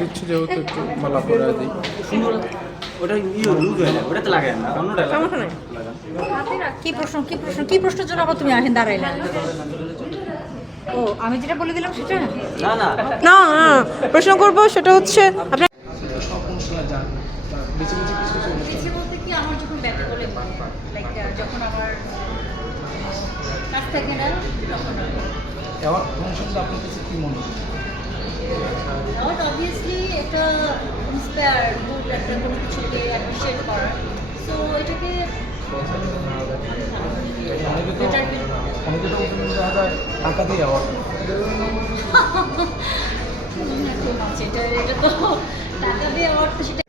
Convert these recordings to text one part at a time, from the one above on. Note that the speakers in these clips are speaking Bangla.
দিচ্ছি যেহেতু একটু মালা পরে দিই। সুন্দর ওটা লুজ হয়ে যায়, ওটাতে লাগায় না, অন্যটা সমস্যা নাই। কি প্রশ্নের জন্য আবার তুমি আসেন দাঁড়াইলে? ও আমি যেটা বলে দিলাম সেটা না না না না প্রশ্ন করবো সেটা হচ্ছে আপনার সব অনুষ্ঠানে যান, বেছে বেছে কিছু কিছু অনুষ্ঠান। বেছে বলতে কি আমার যখন ব্যথা বলে লাইক যখন আমার কাজ থাকে না তখন এবার অনুষ্ঠানটা আপনার কাছে কী মনে হয়? আমার অবভিয়াসলি একটা ইন্সপায়ার গুড একটা কোনো কিছুকে অ্যাপ্রিসিয়েট করা, সো এটাকে অনেকে তো বেটার ফিল করা। অনেকে তো দেখা যায় টাকা দিয়ে অ্যাওয়ার্ড। এটা এটা তো টাকা দিয়ে আমার তো সেটা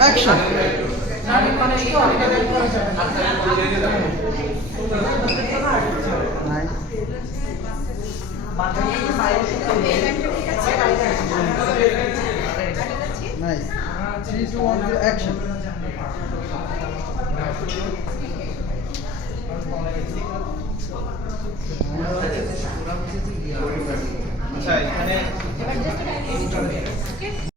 অ্যাকশন। Nice. 3, 2, 1, 0, action. আচ্ছা এখানে